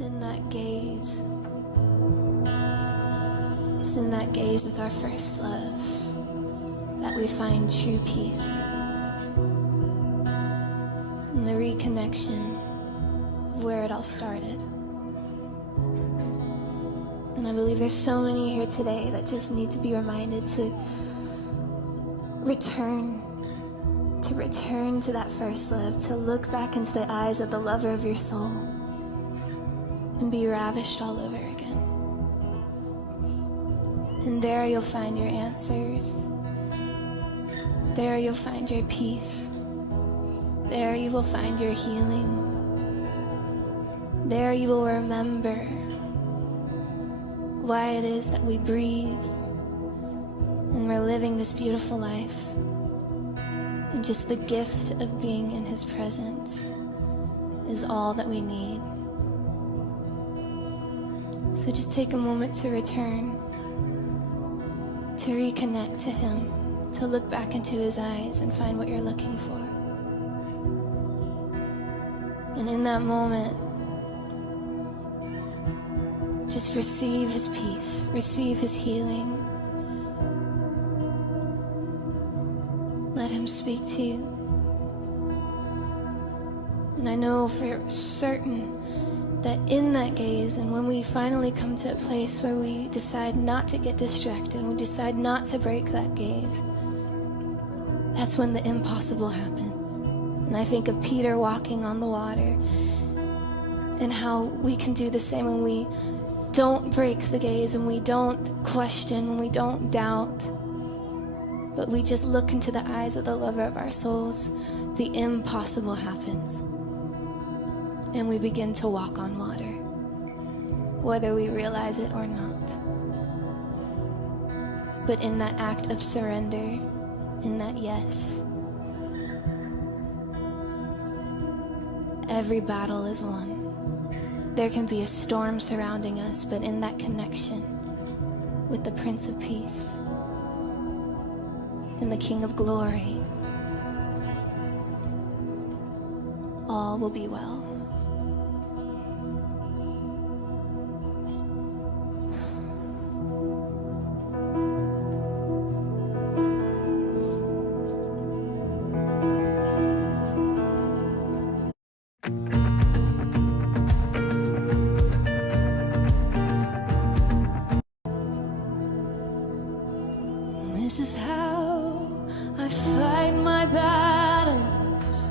in that gaze. It's in that gaze with our first love that we find true peace. And the reconnection of where it all started. And I believe there's so many here today that just need to be reminded to return to that first love, to look back into the eyes of the lover of your soul and be ravished all over again. And there you'll find your answers. There you'll find your peace. There you will find your healing. There you will remember why it is that we breathe and we're living this beautiful life. And just the gift of being in His presence is all that we need. So just take a moment to return, to reconnect to Him, to look back into His eyes and find what you're looking for. And in that moment, just receive His peace, receive His healing. Let Him speak to you. And I know for certain that in that gaze, and when we finally come to a place where we decide not to get distracted, and we decide not to break that gaze, that's when the impossible happens. And I think of Peter walking on the water, and how we can do the same when we don't break the gaze, and we don't question, when we don't doubt, but we just look into the eyes of the lover of our souls. The impossible happens. And we begin to walk on water, whether we realize it or not. But in that act of surrender, in that yes, every battle is won. There can be a storm surrounding us, but in that connection with the Prince of Peace and the King of Glory, all will be well. This is how I fight my battles.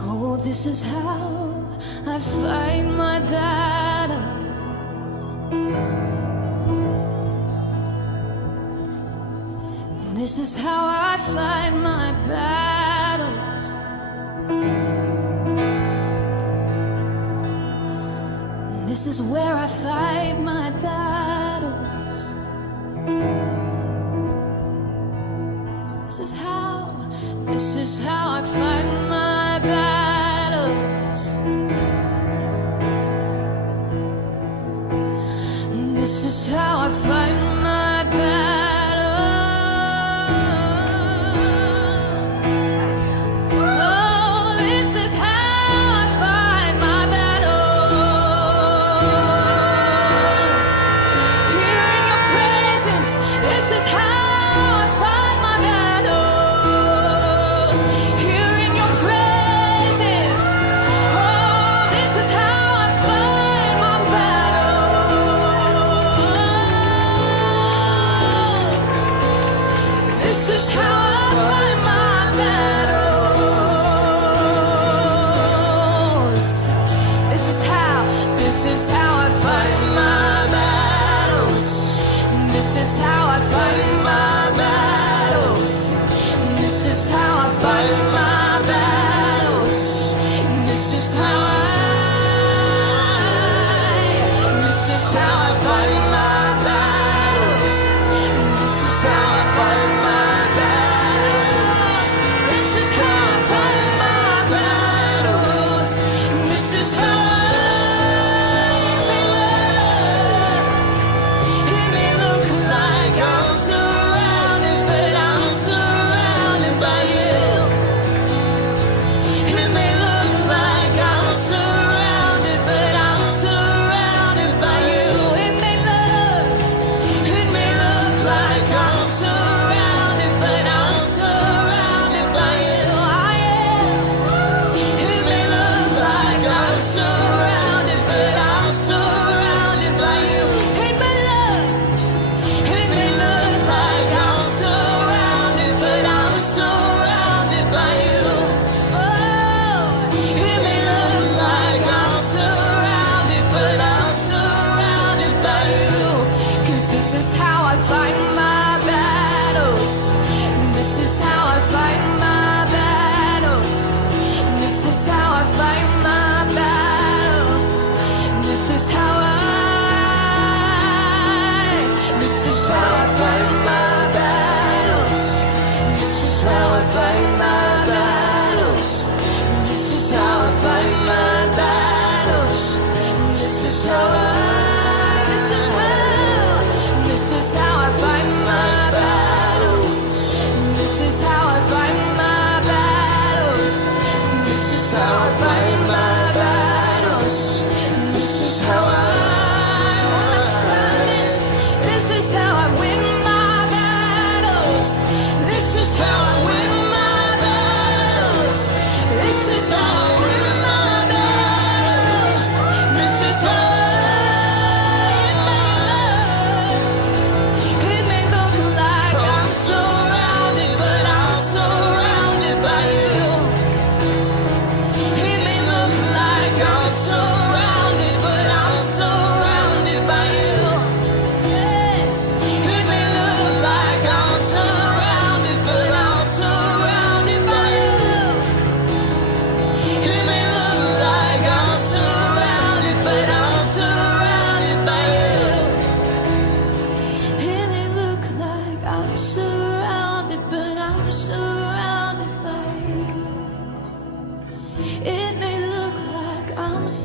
Oh, this is how I fight my battles. This is how I fight my battles. This is where I fight my battles. This is how I fight my battles. This is how I fight my battles. Oh, this is how I fight my battles. Here in your presence, this is how I fight my battles. Here in your presence.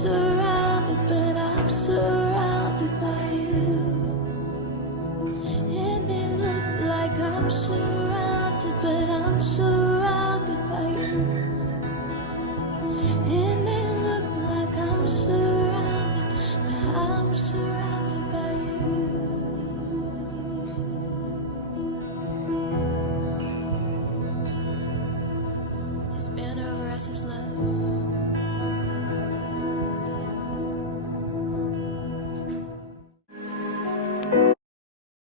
surrounded, but I'm surrounded by you. It may look like I'm surrounded, but I'm surrounded by you. It may look like I'm surrounded, but I'm surrounded by you. His banner over us is love.